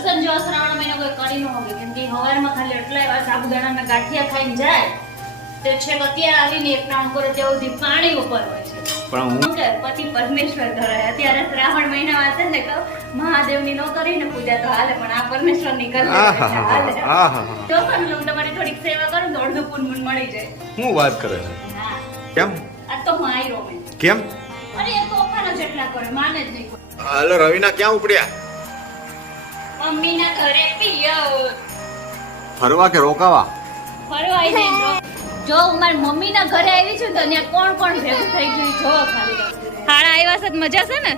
લસણ જેવો શ્રાવણ મહિનો કોઈ કરી ન હોય. કેમ કે હવારમાં ખાલી એટલા એવા સાબુદાણાના ગાંઠિયા ખાઈને જાય. તે છેક અત્યારે આવીને એક ટાણું કરે ત્યાં સુધી પાણી ઉપર હોય છે. પણ હું પતિ પરમેશ્વર કરે અત્યારે શ્રાવણ મહિનામાં છે ને તો મહાદેવની નો કરીને પૂજા તો હાલે પણ આ પરમેશ્વરની કરે હાલે. આહાહા. પણ હું તમારી થોડીક સેવા કરું તો અડધું પૂન મૂન મળી જાય. હું વાત કરે કેમ? આ તો હું આયરો મેં. કેમ? અરે એ તોફાનો જેટલા કરે માને જ નહીં હાલો રવિના ક્યાં ઉપડ્યા? મમ્મીના ઘરે પિયો ફરવા કે રોકાવા? ફરવા આવી જઈ જો. જો હું મારી મમ્મીના ઘરે આવી છું તો ત્યાં કોણ કોણ ભેગું થઈ ગયું જો ખાલી. હાડા આવ્યા છે મજા છે ને?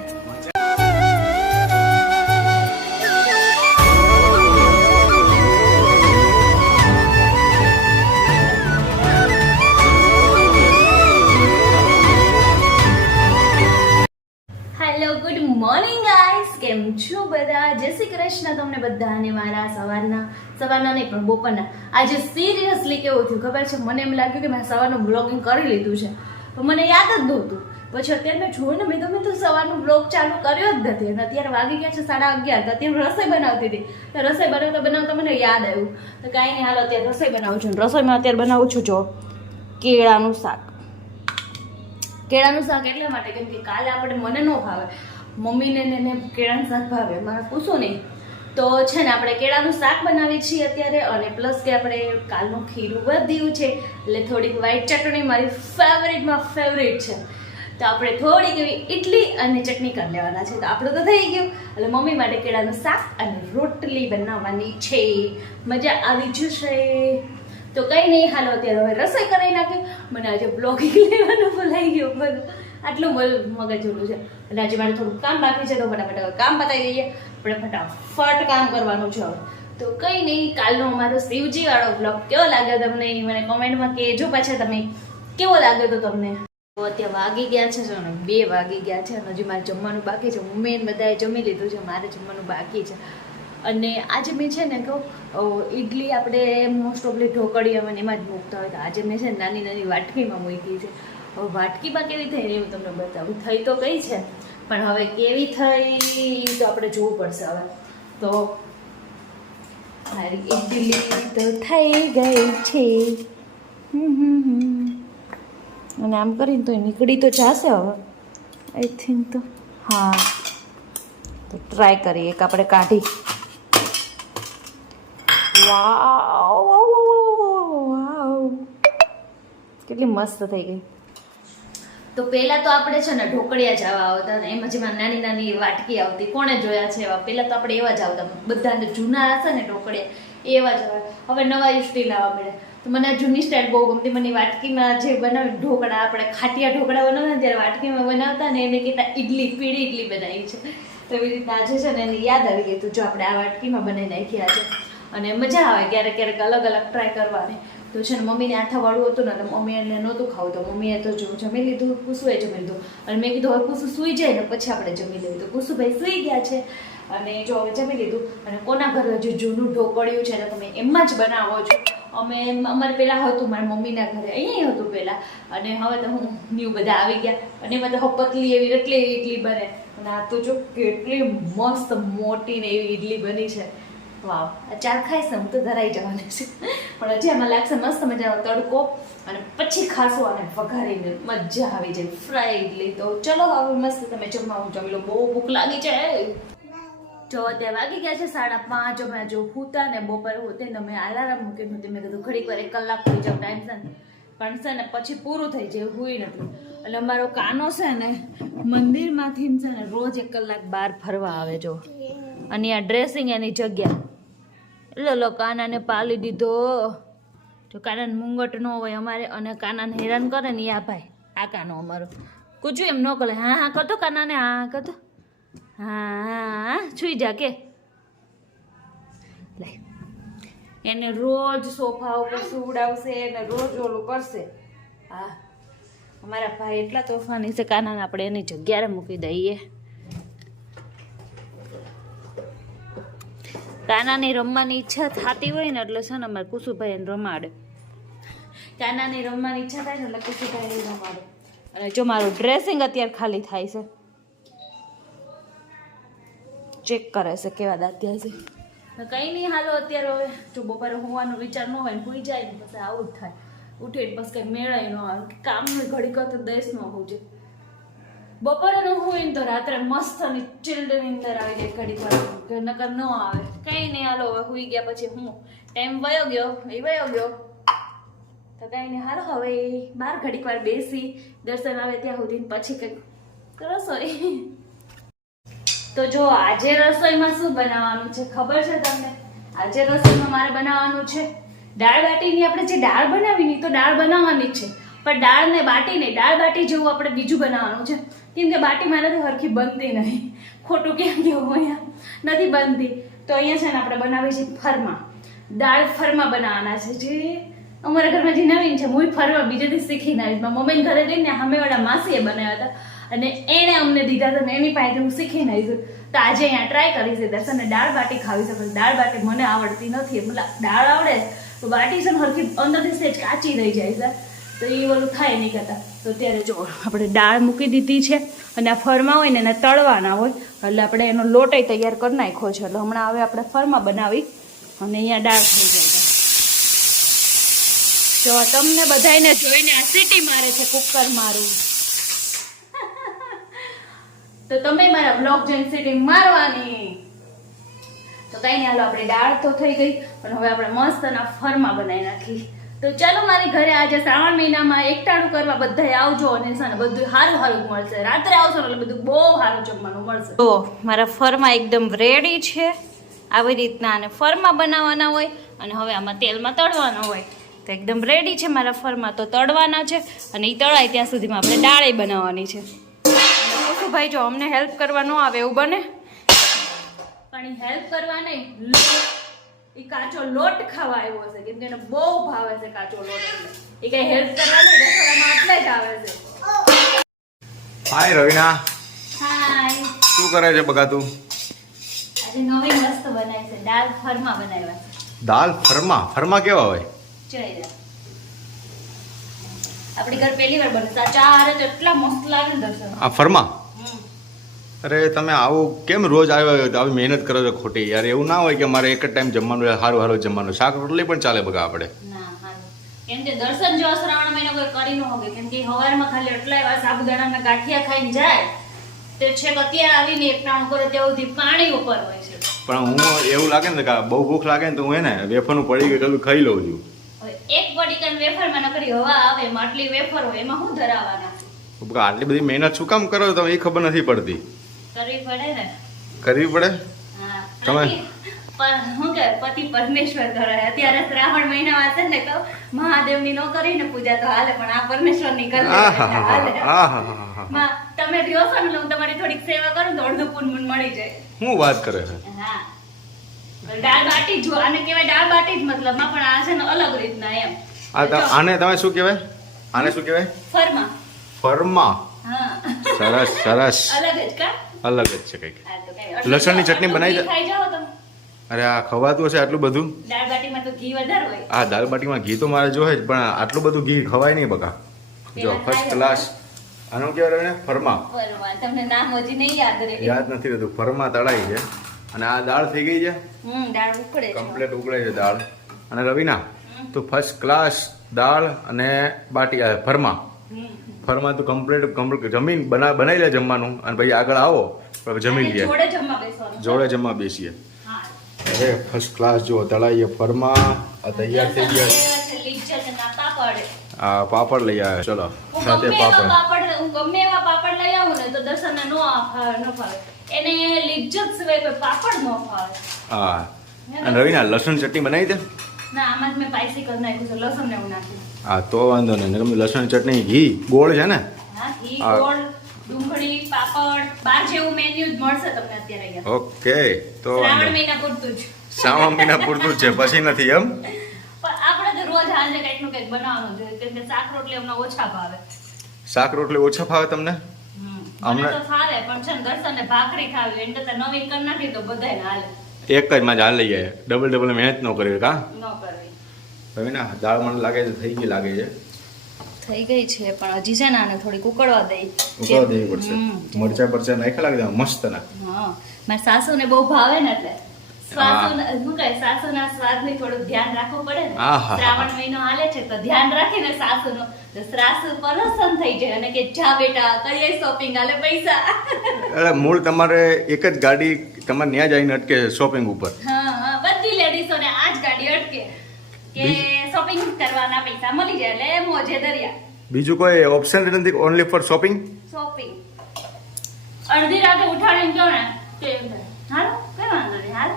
કેમ છો બધા? જય શ્રી કૃષ્ણ તમને બધાને મારા સવારના સવારના નહીં, પણ બપોરના. આજે સિરિયસલી કેવું થયું ખબર છે? મને એમ લાગ્યું કે મેં સવારનું બ્લોગિંગ કરી લીધું છે. પણ મને યાદ જ નહોતું. પછી અત્યારે મેં જોયું ને, મેં તો મેં તો સવારનું બ્લોગ ચાલુ કર્યો જ નથી. અને અત્યારે વાગી ગયા છે સાડા અગિયાર. તો અત્યારે રસોઈ બનાવતી હતી. તો રસોઈ બનાવતા બનાવતા મને યાદ આવ્યું. તો કાંઈ નહીં, હાલો અત્યારે રસોઈ બનાવું છું. રસોઈમાં અત્યારે બનાવું છું, જો, કેળાનું શાક. કેળાનું શાક એટલા માટે કેમ કે કાલે આપણે મને ન ભાવે. મમ્મીને ને કેળાનું શાક ભાવે, મારે પૂછો નહીં તો છે ને, આપણે કેળાનું શાક બનાવીએ છીએ અત્યારે, અને પ્લસ કે આપણે કાલનું ખીરું વધ્યું છે, એટલે થોડીક વ્હાઈટ ચટણી મારી ફેવરેટમાં ફેવરેટ છે. તો આપણે થોડીક એવી ઇડલી અને ચટણી કરી લેવાના છે. તો આપણું તો થઈ ગયું. એટલે મમ્મી માટે કેળાનું શાક અને રોટલી બનાવવાની છે. મજા આવી જશે. તો કંઈ નહીં, હાલો અત્યારે હવે રસોઈ કરાવી નાખી મને આજે બ્લોગિંગ લેવાનું ભૂલાઈ ગયું બધું આટલું મગ- મગજ ઓલું છે. અને આજે મારે થોડું કામ બાકી છે તો ફટાફટ કામ બતાવી દઈએ. આપણે ફટાફટ કામ કરવાનું છે હવે. તો કંઈ નહીં, કાલનો અમારો શિવજીવાળો બ્લોગ કેવો લાગ્યો તમને મને કોમેન્ટમાં કહેજો પાછા તમે. કેવો લાગ્યો તો તમને? તો અત્યારે વાગી ગયા છે ને બે વાગી ગયા છે અને હજી મારે જમવાનું બાકી છે. હું મેન બધાએ જમી લીધું છે, મારે જમવાનું બાકી છે. અને આજે મેં છે ને કહું ઇડલી આપણે મોસ્ટ ઓફલી ઢોકળી અમે એમાં જ મૂકતા હોય. તો આજે મેં છે નાની નાની વાટકીમાં મૂકી છે. હવે વાટકીમાં કેવી થઈ રહી હું તમને બતાવું? થઈ તો કઈ છે, પણ હવે કેવી થઈ તો આપણે જોવું પડશે હવે. તો મારી ઇડલી તો થઈ ગઈ છે. અને આમ કરીને તો નીકળી તો જશે હવે. આઈ થિંક તો. હા. તો ટ્રાય કરીએ, એક આપણે કાઢી. વાવ કેટલી મસ્ત થઈ ગઈ. તો પહેલાં તો આપણે છે ને ઢોકળિયા જવા આવતા એમાં જેમાં નાની નાની વાટકી આવતી. કોણે જોયા છે એવા? પહેલાં તો આપણે એવા જ આવતા. બધા જૂના હશે ને ઢોકળિયા, એવા જ આવે. હવે નવા સ્ટીલ આવવા મળે તો મને જૂની સ્ટાઇલ બહુ ગમતી. મને વાટકીમાં જે બનાવે ઢોકળા, આપણે ખાટિયા ઢોકળા બનાવતા ને ત્યારે વાટકીમાં બનાવતા ને એને કહેતા ઇડલી પીળી ઇડલી બનાવી છે. તો એવી રીતના આજે છે ને એને યાદ આવી ગઈ તું જો આપણે આ વાટકીમાં બનાવી નાખ્યા છે અને મજા આવે ક્યારેક ક્યારેક અલગ અલગ ટ્રાય કરવાની. તો છે ને મમ્મીને આથાવાળું હતું ને, તો મમ્મી એને નહોતું ખાવું, તો મમ્મીએ તો જો જમી લીધું, કુસુએ જમી લીધું. અને મેં કીધું, હવે કુસુ સૂઈ જાય ને, પછી આપણે જમી લઈએ તો કુસુભાઈ સૂઈ ગયા છે અને જો હવે જમી લીધું. અને કોના ઘરે હજુ જૂનું ઢોકળિયું છે ને, તમે એમાં જ બનાવો છો. અમે અમારે પહેલાં હતું, મારા મમ્મીના ઘરે. અહીંયા હતું પહેલાં. અને હવે તો હું, ન્યૂ બધા આવી ગયા. અને એમાં તો પતલી એવી, એટલી ઇડલી બને. અને આ તો જો કેટલી મસ્ત મોટી ને એવી ઇડલી બની છે. વાવ, ચાર ખાઈશ હું તો ધરાઈ જવાની છે. પણ હજી એમાં લાગશે મસ્ત મજાનો તડકો અને પછી ખાશો અને વઘારીને મજા આવી જાય. ફ્રાય ઇડલી તો ચલો હવે મસ્ત તમે જમવા હું જમી લો. બહુ ભૂખ લાગી છે. જો અત્યારે વાગી ગયા છે સાડા પાંચ. અમે જો હુતા ને બપોરે હોતે ને અમે અલાર્મ મૂકી નહોતી મેં કીધું ઘડીક વાર એક કલાક થઈ જાવ ટાઈમ છે પણ છે ને પછી પૂરું થઈ જાય હુઈ નથી. એટલે અમારો કાનો છે ને મંદિરમાંથી છે ને રોજ એક કલાક બહાર ફરવા આવે જો. અને આ ડ્રેસિંગ એની જગ્યા. લો કાનાને પાલી દીધો. જો કાનાને મુંગટ ન હોય અમારે અને કાનાને હેરાન કરે ને આ ભાઈ. આ કાનો અમારો. કૂચું એમ ન કરે. હા હા કરતો કાનાને. હા હા કરતો હા હા છૂઈ જા કે. એને રોજ સોફા ઉપર સુવડાવશે અને રોજ ઓલું કરશે. હા. અમારા ભાઈ એટલા તોફાની છે, કાનાને આપણે એની જગ્યાએ મૂકી દઈએ. કાનાની રમવાની ઈચ્છા થતી હોય ને એટલે છે ને અમારે કુસુભાઈ એને રમાડે. કાનાની રમવાની ઈચ્છા થાય ને એટલે કુસુભાઈ એને રમાડે. અને જો મારું ડ્રેસિંગ અત્યારે ખાલી થાય છે. ચેક કરે છે કેવા દાંત્યા છે. તો કંઈ નહીં હાલો અત્યારે હવે જો બપોરે હોવાનો વિચાર ન હોય ને હોઈ જાય ને પછી આવું જ થાય. ઉઠે બસ કંઈ મેળાય ન આવે. કામનું ઘડી કરતો દસ ન હોવું જોઈએ. બપોરે ન હોય ને તો રાત્રે મસ્ત અને ચિલ્ડની અંદર આવી જાય ઘડી કે નકર ન આવે. કંઈ નહીં હાલો, હવે હુઈ ગયા પછી હું. ટાઈમ વયો ગયો, એ વયો ગયો. તો કાંઈ નહીં હાલો, હવે બાર ઘડીક વાર બેસી, દર્શન આવે ત્યાં સુધી પછી કંઈક રસોઈ. તો જો, આજે રસોઈમાં શું બનાવવાનું છે ખબર છે તમને? આજે રસોઈમાં મારે બનાવવાનું છે દાળ બાટીની. આપણે જે દાળ બનાવીની, તો દાળ બનાવવાની છે. પણ દાળને બાટી નહીં. દાળ બાટી જેવું આપણે બીજું બનાવવાનું છે. કેમ કે બાટી મારાથી હરખી બનતી નહીં. ખોટું ક્યાં કેવું અહીંયા? નથી બનતી. તો અહીંયા છે ને આપણે બનાવીએ છીએ ફરમા. દાળ ફરમા બનાવવાના છે જે અમારા ઘરમાં જે નવીન છે હું ફરવા બીજેથી શીખીને મારા મમ્મીને ઘરે જઈને સામેવાળા માસીએ બનાવ્યા હતા. અને એણે અમને દીધા હતા એની પાસેથી હું શીખીને આવી તો આજે અહીંયા ટ્રાય કરી છે. દર્શનને દાળ બાટી ખાવી પણ દાળ બાટી મને આવડતી નથી. મતલબ દાળ આવડે તો બાટી છે ને હરખી અંદરથી સેજ કાચી રહી જાય છે. તો એ ઓલું થાય નહીં કરતા. તો ત્યારે જો આપણે દાળ મૂકી દીધી છે અને આ ફરમા હોય ને એને તળવાના હોય, એટલે આપણે એનો લોટય તૈયાર કરી નાખ્યો છે. એટલે હમણાં હવે આપણે ફરમા બનાવી અને અહીંયા દાળ થઈ જાય છે. જો તમને બધાયને જોઈને આ સીટી મારે છે કુકર મારું. તો તમે મારા બ્લોગ જોઈને સીટી મારવાની. તો કઈ નહીં, હાલો, આપણે દાળ તો થઈ ગઈ. પણ હવે આપણે મસ્ત ના ફરમા બનાવી નાખી તો ચાલો મારી ઘરે આજે શ્રાવણ મહિનામાં એકટાણું કરવા બધાય આવજો અને છે ને બધું સારું સારું મળશે. રાત્રે આવશો એટલે બધું બહુ સારું જમવાનું મળશે. તો મારા ફરમાં એકદમ રેડી છે. આવી રીતના અને ફરમાં બનાવવાના હોય અને હવે આમાં તેલમાં તળવાના હોય. તો એકદમ રેડી છે મારા ફરમાં. તો તળવાના છે અને એ તળાય ત્યાં સુધીમાં આપણે ડાળે બનાવવાની છે. ભાઈ જો અમને હેલ્પ કરવા ન આવે એવું બને. પણ હેલ્પ કરવા નહીં. એ કાચો લોટ ખાવા આવ્યો છે કેમ કે એને બહુ ભાવે છે કાચો લોટ. એ કઈ હેલ્પ કરવા નહીં રસોડામાં આટલે જ આવે છે. હાય રવિના. હાય શું કરે છે બગાતું? આજે નવી મસ્ત બનાવી છે દાળ ફરમા બનાવ્યા છે. દાલ ફરમા? ફરમા કેવા હોય? આપણી ઘર પહેલી વાર બનતા ચાર તો એટલા મસ્ત લાગે ને દર્શન. આ ફરમા. અરે તમે આવું કેમ રોજ આવ્યો આવી મહેનત કરો છો ખોટી. યાર એવું ના હોય કે મારે એક જ ટાઈમ જમવાનું હોય, સારું સારું જમવાનું શાક રોટલી પણ ચાલે બગા આપણે. કેમ કે દર્શન જો શ્રાવણ મહિનો કોઈ કરી ન કેમ કે હવારમાં ખાલી એટલા એવા સાબુદાણાના ગાંઠિયા ખાઈને જાય તે છેક અત્યારે આવીને એક ટાણું કરે ત્યાં સુધી પાણી ઉપર હોય છે. પણ હું એવું લાગે ને કે બહુ ભૂખ લાગે ને તો હું એને વેફરનું પડી ગયું કદું ખાઈ લઉં છું. એક પડીકન વેફરમાં નકરી હવા આવે માટલી વેફર હોય એમાં શું ધરાવવાના આટલી બધી મહેનત શું કામ કરો તમે? એ ખબર નથી પડતી. કરવી પડે ને? કરવી પડે? હા. તમે? પણ કે પતિ પરમેશ્વર કરે. અત્યારે શ્રાવણ મહિનામાં છે ને કહું મહાદેવની નો કરીને પૂજા તો હાલે પણ આ પરમેશ્વરની કરી હાલે. માં, તમે રહ્યો છો ને હું તમારી થોડીક સેવા કરું તો અડધું પૂન મૂન મળી જાય. હું વાત કરે છે? હા. દાળ બાટી જો આને કહેવાય દાળ બાટી જ મતલબમાં પણ આ છે ને અલગ રીતના એમ. આ ત- આને તમે શું કહેવાય? આને શું કહેવાય? ફરમા. ફરમા. હા. સરસ સરસ. અલગ જ કા? અલગ જ છે કંઈક. હા, લસણની ચટણી બનાવી અરે આ ખવાતું હશે આટલું બધું? આ દાલ બાટીમાં ઘી તો મારે જોવે જ પણ આટલું બધું ઘી ખવાય નહીં બકા. જો ફર્સ્ટ ક્લાસ આનું કહેવાય ને ફરમા. તમને નામ હજી નહીં યાદ રહે. યાદ નથી રહેતું. ફરમા તળાઈ છે. અને આ દાળ થઈ ગઈ છે? દાળ ઉકળે કમ્પ્લેટ ઉકળે છે દાળ. અને રવિના તો ફર્સ્ટ ક્લાસ દાળ અને બાટી ફરમા. ફરમા તો કમ્પ્લેટ કમ્પ્લીટ જમીન બના બનાવી લે જમવાનું અને પછી આગળ આવો. પછી જમી લઈએ. જોડે જમવા બેસીએ. અરે ફર્સ્ટ ક્લાસ જો તળાઈએ ફરમા આ તૈયાર થઈ ગયા. ના પાપડ. આ પાપડ લઈ આવ્યા ચલો. સાથે પાપડ. પાપડ હું ગમે એવા પાપડ લઈ આવું ને તો દર્શનને નો ન ફાવે. એને લિજ્જત સિવાય કોઈ પાપડ ન ફાવે. હા. અને રવિના લસણ ચટણી બનાવી દે. ના આમાં જ મેં પાયસી કરી નાખ્યું છે લસણ ને એવું નાખ્યું. હા તો વાંધો નહીં તમે લસણ ચટણી ઘી ગોળ છે ને? હા ઘી ગોળ ડુંગળી પાપડ બાર જેવું મેન્યુ જ મળશે તમને અત્યારે ઓકે તો શ્રાવણ મહિના પૂરતું જ. શ્રાવણ મહિના પૂરતું જ છે પછી નથી એમ? પણ આપણે તો રોજ હાંજે કંઈકનું કંઈક બનાવવાનું જોઈએ કેમ કે શાક રોટલી અમને ઓછા ભાવે. શાક રોટલી ઓછા ભાવે તમને. અમને- તો ફાવે પણ છે ને દર્શનને ભાખરી ખાવી એટલે તો નવીન કરી નાખી તો બધાય હાલે. એક જ માં હાલ લઈ જાય. ડબલ ડબલ મહેનત ન કરવી કા હવે ના દાળ મને લાગે છે થઈ ગઈ લાગે છે. થઈ ગઈ છે પણ હજી છે ને આને થોડી ઉકળવા દઈ. ઉકાળવા દેવી પડશે. મરચા પરચા નાખ્યા લાગે મસ્ત ના. હા મારા સાસુને બહુ ભાવે ને એટલે. સાસુ સાસુના સ્વાદનું થોડું ધ્યાન રાખવું પડે ને. શ્રાવણ મહિનો હાલે છે તો ધ્યાન રાખીને સાસુનું તો પ્રસન્ન થઈ જાય અને કે જા બેટા કરીએ શોપિંગ હાલે પૈસા. એટલે મૂળ તમારે એક જ ગાડી તમારે ત્યાં જઈને અટકે શોપિંગ ઉપર. હા હા બધી લેડીઝોને આ જ ગાડી અટકે કે શોપિંગ કરવાના પૈસા મળી જાય એટલે મોજે દરિયા. બીજું કોઈ ઓપ્શન નથી ઓનલી ફોર શોપિંગ શોપિંગ અડધી રાતે ઉઠાડીને કહો ને કે હાલો કઈ વાંધો નહીં હાલો.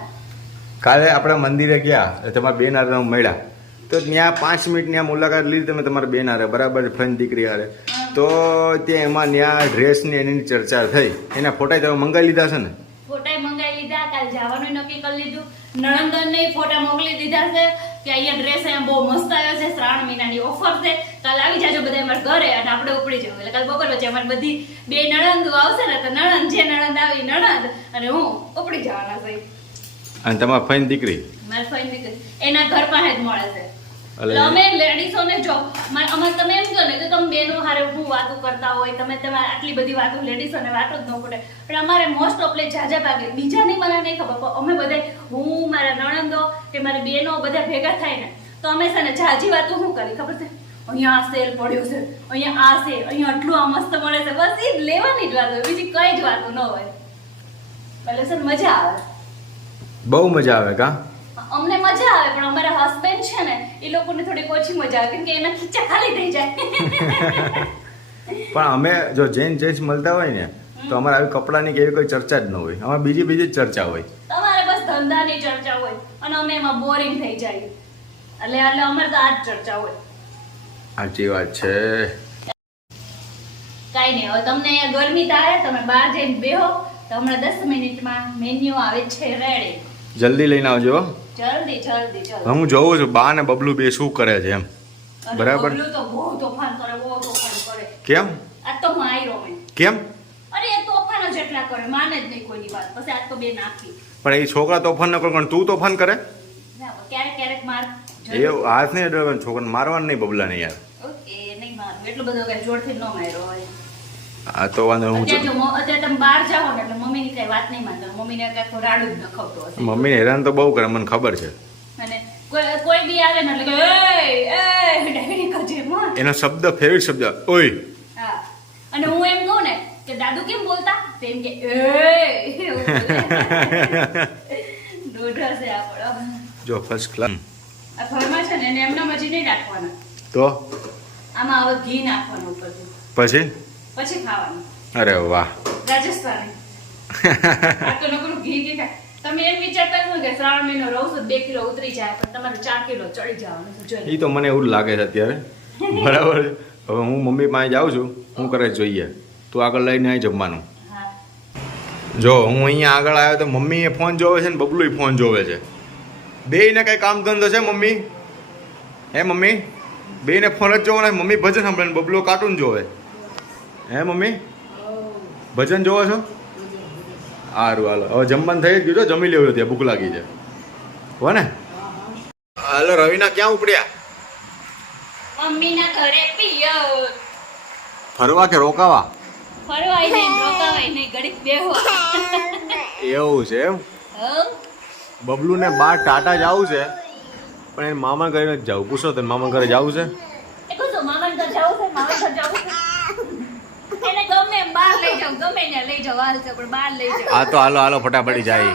કાલે આપણા મંદિરે ગયા તમારા બેન હારે મળ્યા. તો ત્યાં પાંચ મિનિટ ત્યાં મુલાકાત લીધી તમે તમારા બેન હારે બરાબર ફ્રેન્ડ દીકરી હારે. તો ત્યાં એમાં ત્યાં ડ્રેસની એની ચર્ચા થઈ. એના ફોટા તમે મંગાવી લીધા છે ને? ફોટા મંગાવી લીધા કાલ જવાનું નક્કી કરી લીધું. નણંદનને ફોટા મોકલી દીધા છે કે અહીંયા ડ્રેસ અહીંયા બહુ મસ્ત આવ્યો છે શ્રાવણ મહિનાની ઓફર છે. કાલ આવી જાજો બધા અમારા ઘરે અને આપણે ઉપડી જવું એટલે કાલ બપોર વચ્ચે અમારી બધી બે નણંદો આવશે ને તો નણંદ જે નણંદ આવી નણંદ અને હું ઉપડી જવાના છે. અને તમારા ફ્રેન્ડ દીકરી? મારી ફોઈન દીકરી. એના ઘર પાસે જ મળે છે. અમે લેડીઝોને જો મારે અમારે તમે એમ કહો ને કે તમે બેનો હારે હું વાતો કરતા હોય તમે તમારે આટલી બધી વાતો લેડીઝોને વાતો જ ન પડે પણ અમારે મોસ્ટ ઓફલી ઝાઝા ભાગે. બીજા નહીં મને નહીં ખબર પણ અમે બધા હું મારા નણંદો કે મારી બેનો બધા ભેગા થાય ને તો અમે છે ને ઝાઝી વાતો શું કરી ખબર છે? અહીંયા આ સેલ પડ્યો છે અહીંયા આ છે અહીંયા આટલું આ મસ્ત મળે છે બસ એ લેવાની જ વાત હોય બીજી કઈ જ વાતો ન હોય. એટલે સર મજા આવે. બહુ મજા આવે કા? અમને મજા આવે પણ અમારા હસબન્ડ છે ને એ લોકોને થોડીક ઓછી મજા આવે કેમ કે એના ખીચા ખાલી થઈ જાય. પણ અમે જો જૈન જેન્ટ્સ મળતા હોય ને તો અમારે આવી કપડાની કે એવી કોઈ ચર્ચા જ ન હોય. અમારે બીજી બીજી ચર્ચા હોય. તમારે બસ ધંધાની ચર્ચા હોય અને અમે એમાં બોરિંગ થઈ જાય. એટલે એટલે અમારે તો આ જ ચર્ચા હોય. સાચી વાત છે. કાંઈ નહીં હવે તમને અહીંયા ગરમી તારે તમે બહાર જઈને બેહો તો હમણાં દસ મિનિટમાં મેન્યુ આવે છે રેડી જલ્દી લઈને આવજો. જલ્દી જલ્દી જલ્દી. હું જોઉં છું બા ને બબલું બે શું કરે છે એમ. બરાબર. બબલું તો બહુ તોફાન કરે બહુ તોફાન કરે. કેમ? આ તો માયરો મેં. કેમ? અરે એ તોફાન જ એટલા કરે માને જ નહીં કોઈની વાત. પછી આ તો બે નાખી. પણ એ છોકરા તોફાન ન કરે પણ તું તોફાન કરે? ક્યારેક ક્યારેક માર એ હાથ નહીં અડવાનું છોકરાને મારવાનું નહીં બબલાને યાર. ઓકે નહીં મારું. એટલું બધું કઈ જોરથી ન માર્યો હોય. આ તો વાંધો હું મમ્મીને હેરાન તો બહુ કરે મને ખબર છે. અને કોઈ કોઈ બી આવે ને એટલે કે એય, એય, ડાયરી કરજે એનો શબ્દ ફેવરિટ શબ્દ ઓય. હા. અને હું એમ કહું ને કે દાદુ કેમ બોલતા? તો એમ કે જો ફર્સ્ટ ક્લાસ આ ઘરમાં છે ને એને એમના મજી નહીં રાખવાના. તો? આમાં હવે ઘી નાખવાનું ઉપરથી. પછી? પછી ખાવાનું. અરે વાહ. રાજસ્થાની. આ તો નકરું ઘી ઘી ખાય. તમે એમ વિચારતા છો કે શ્રાવણ મહિનો રહો છું બે કિલો ઉતરી જાય પણ તમારે ચાર કિલો ચડી જવાનું છે એ તો મને એવું જ લાગે છે અત્યારે. બરાબર હવે હું મમ્મી પાસે જાઉં છું હું કરે જોઈએ. તું આગળ લઈને આવી જમવાનું. જો હું અહીંયા આગળ આવ્યો તો મમ્મીએ ફોન જોવે છે ને બબલુય ફોન જોવે છે. બેયને કઈ કામ ધંધો છે મમ્મી? હે મમ્મી? બેયને ફોન જ જોવાના મમ્મી ભજન સાંભળે ને બબલો કાર્ટૂન જોવે. હે મમ્મી? ભજન જોવો છો? સારું હાલો. હવે જમવાનું થઈ જ ગયું છે, જમી લેવું ત્યાં ભૂખ લાગી છે. હો ને? હાલો રવિના ક્યાં ઉપડ્યા? મમ્મીના ઘરે પિયો. ફરવા કે રોકાવા? ફરવાય નહીં રોકાવાય નહીં ઘડીક બેહો. એવું છે એમ? બબલુને બાર ટાટા જવું છે પણ એને મામા ઘરે જ જવું. પૂછો તો મામા ઘરે જવું છે એ કહું છું મામાને ઘર જવું છે મામા ઘર જવું છે ગમે એમ બહાર લઈ જાવ ગમે ને લઈ જાવ હાલ છે પણ બહાર લઈ જાવ હા તો હાલો હાલો ફટાફટી જાય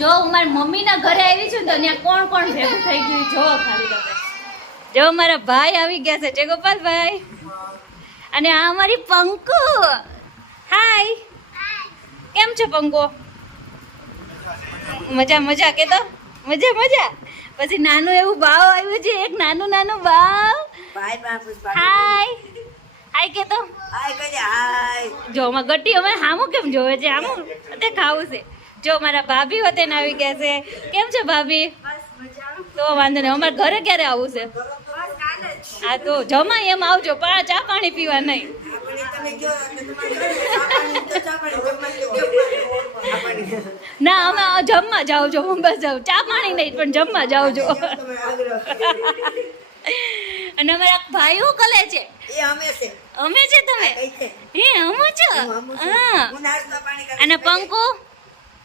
જો હું મારી મમ્મીના ઘરે આવી છું તો ત્યાં કોણ કોણ ભેગું થઈ ગયું જો ખાલી તમે જો મારા ભાઈ આવી ગયા છે જય ગોપાલભાઈ. અને આ અમારી પંકુ. હાય. કેમ છે પંકુ? મજા મજા કે તો મજા મજા. પછી નાનું એવું ભાવ આવ્યું છે એક નાનું નાનું ભાવ હાય હાય કે તો હાય કજે હાય જો માં ગટ્ટી અમે હામું કેમ જોવે છે? હામું તે ખાવું છે. જો મારા ભાભી હોતે ને આવી ગયા છે. કેમ છે ભાભી? તો વાંધો નહીં અમારે ઘરે ક્યારે આવું છે? હા તો જમાય એમ આવજો પણ ચા પાણી પીવા નહીં. ઘરે ના અમે જમવા જાવ છો હું બસ જાઉં. ચા પાણી નહીં પણ જમવા જાવ છો. અને અમારા ભાઈઓ કલે છે. અમે છે. અમે છે તમે? એ હે અમે છો. હા. અને પંકુ?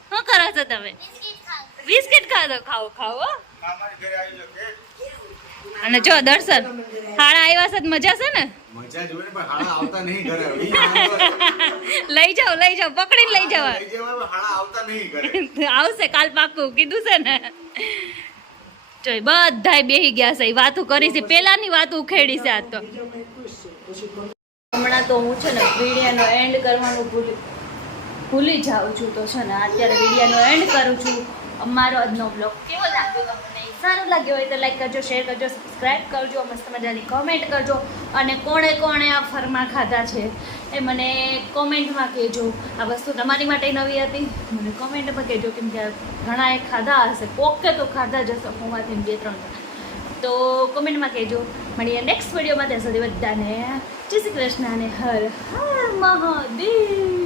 શું કરો છો તમે? બિસ્કિટ ખાધો? ખાઓ ખાઓ હો. અને જો દર્શન હાળા આવ્યા છે તો મજા છે ને? મજા જોવે ને પણ હાડા આવતા નહીં ઘરે. ઈ આમ લઈ જાઓ લઈ જાઓ પકડીને લઈ જવા. આવશે કાલ પાકું કીધું છે ને. જોઈ બધાય બેહી ગયા છે વાતું કરી છે. પેલાની વાત ઉખેડી છે આ તો. હમણાં તો હું છે ને વિડીયોનો એન્ડ કરવાનું ભૂલી ભૂલી જાઉં છું તો છે ને અત્યારે વિડીયોનો એન્ડ કરું છું. અમારો આજનો બ્લોગ કેવો લાગ્યો સારું લાગ્યો હોય તો લાઈક કરજો શેર કરજો સબસ્ક્રાઈબ કરજો, મસ્ત મજાની કોમેન્ટ કરજો. અને કોણે કોણે આ ફરમા ખાધા છે એ મને કોમેન્ટમાં કહેજો. આ વસ્તુ તમારી માટે નવી હતી? મને કોમેન્ટમાં કહેજો કેમ કે ઘણાએ ખાધા હશે. પોકે તો ખાધા જ હશે. હોવાથી બે ત્રણ તો કોમેન્ટમાં કહેજો. મળીએ નેક્સ્ટ વિડીયોમાં ત્યાં સુધી બધાને જય શ્રી કૃષ્ણ અને હર હર મહાદેવ.